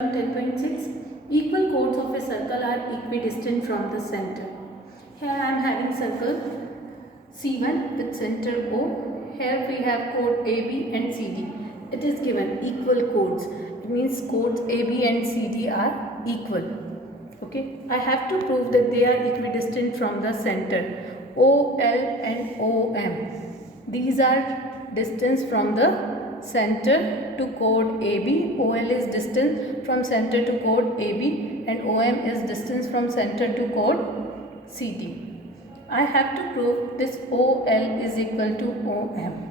10.6 Equal chords of a circle are equidistant from the center. Here I am having circle C1 with center O. Here we have chord AB and CD. It is given equal chords. It means chords AB and CD are equal. Okay. I have to prove that they are equidistant from the center. OL and OM. These are distance from the center to chord AB. OL is distance from center to chord AB and OM is distance from center to chord CD. I have to prove this OL is equal to OM.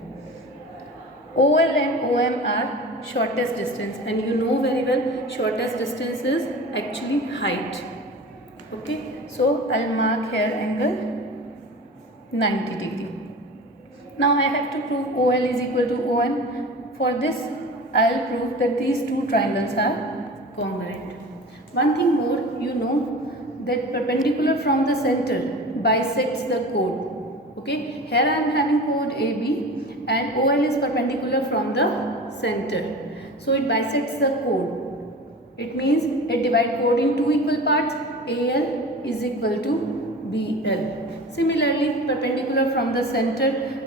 OL and OM are shortest distance, and you know very well shortest distance is actually height. Okay, so I'll mark here angle 90 degree. Now I have to prove OL is equal to OM. For this, I'll prove that these two triangles are congruent. One thing more, you know that perpendicular from the center bisects the chord. Okay, here I am having chord AB and OL is perpendicular from the center. So it bisects the chord. It means it divides chord in two equal parts. AL is equal to BL. Similarly, perpendicular from the center.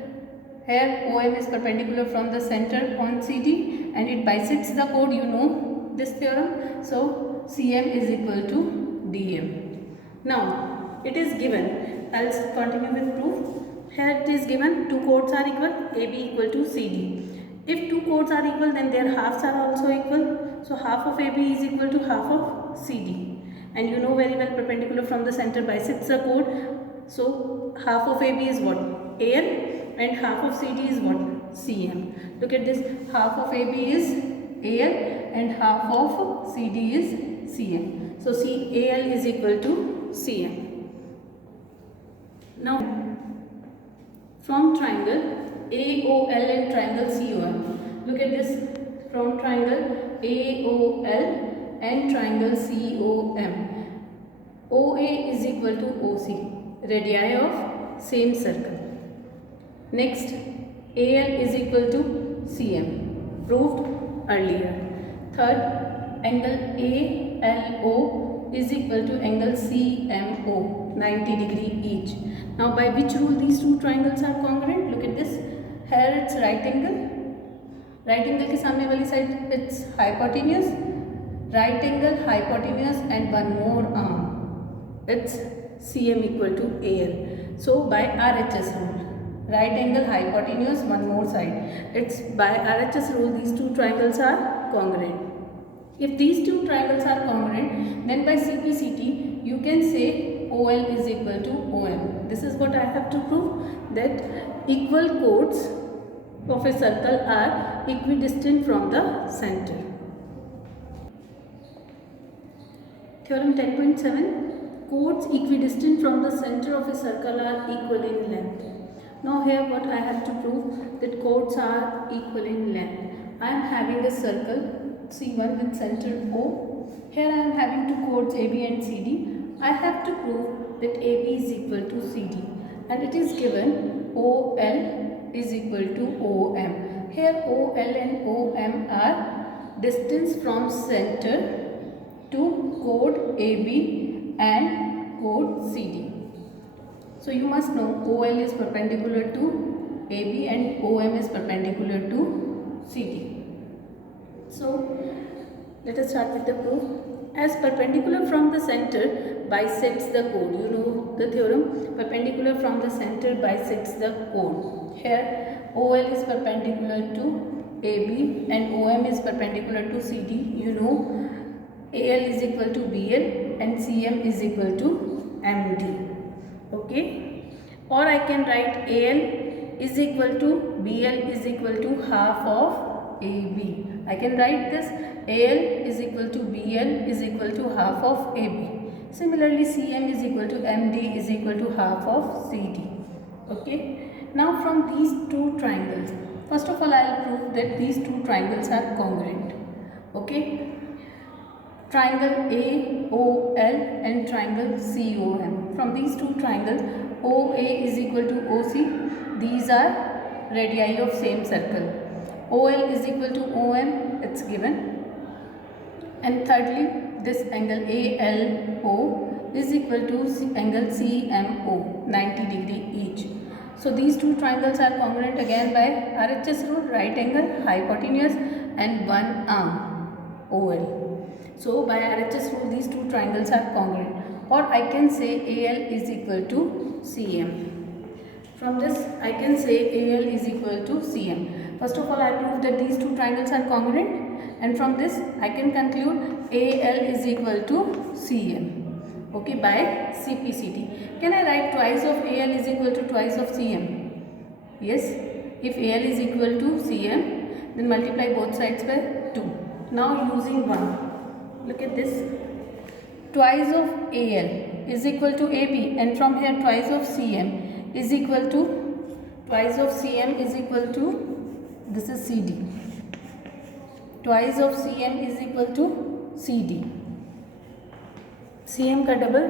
Here OM is perpendicular from the center on CD and it bisects the chord, you know this theorem. So CM is equal to DM. Now it is given, I'll continue with proof. Here it is given two chords are equal, AB equal to CD. If two chords are equal, then their halves are also equal. So half of AB is equal to half of CD. And you know very well perpendicular from the center bisects the chord. So half of AB is what? AL. And half of CD is what? CM. Look at this, half of AB is AL and half of CD is CM. So AL is equal to CM. Now from triangle AOL and triangle COM. Look at this, from triangle AOL and triangle COM. OA is equal to OC, radii of same circle. Next, AL is equal to CM, proved earlier. Third, angle ALO is equal to angle CMO, 90 degree each. Now by which rule these two triangles are congruent? Look at this. Here it's right angle. Right angle के सामने वाली side it's hypotenuse. Right angle, hypotenuse and one more arm. It's CM equal to AL. So by RHS rule. Right angle, hypotenuse, one more side. It's by RHS rule these two triangles are congruent. If these two triangles are congruent, then by CPCT you can say OL is equal to OM. This is what I have to prove, that equal chords of a circle are equidistant from the center. Theorem 10.7 Chords equidistant from the center of a circle are equal in length. Now here what I have to prove, that chords are equal in length. I am having a circle C1 with center O. Here I am having two chords AB and CD. I have to prove that AB is equal to CD and it is given OL is equal to OM. Here OL and OM are distance from center to chord AB and chord CD. So you must know OL is perpendicular to AB and OM is perpendicular to CD. So let us start with the proof. As perpendicular from the center bisects the chord. You know the theorem, perpendicular from the center bisects the chord. Here OL is perpendicular to AB and OM is perpendicular to CD. You know AL is equal to BL and CM is equal to MD. Okay, or I can write AL is equal to BL is equal to half of AB. I can write this, AL is equal to BL is equal to half of AB. Similarly, CM is equal to MD is equal to half of CD. Okay, now from these two triangles, first of all I will prove that these two triangles are congruent. Okay, triangle AOL and triangle COM. From these two triangles, OA is equal to OC. These are radii of same circle. OL is equal to OM, it's given. And thirdly, this angle ALO is equal to angle CMO, 90 degree each. So these two triangles are congruent again by RHS rule, right angle, hypotenuse and one arm, OL. So by RHS rule, these two triangles are congruent, or I can say AL is equal to CM. From this, I can say AL is equal to CM. First of all, I prove that these two triangles are congruent, and from this, I can conclude AL is equal to CM. Okay, by CPCT. Can I write twice of AL is equal to twice of CM? Yes. If AL is equal to CM, then multiply both sides by 2. Now using 1. Look at this. Twice of AL is equal to AB, and from here twice of CM is equal to, twice of CM is equal to, this is CD. Twice of CM is equal to CD. CM का double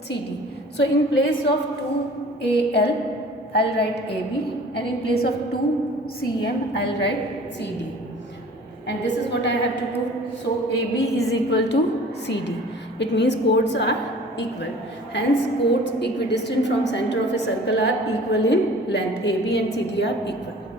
CD. So in place of 2AL, I'll write AB, and in place of 2CM, I'll write CD. And this is what I have to do. So AB is equal to CD. It means chords are equal. Hence chords equidistant from center of a circle are equal in length. AB and CD are equal.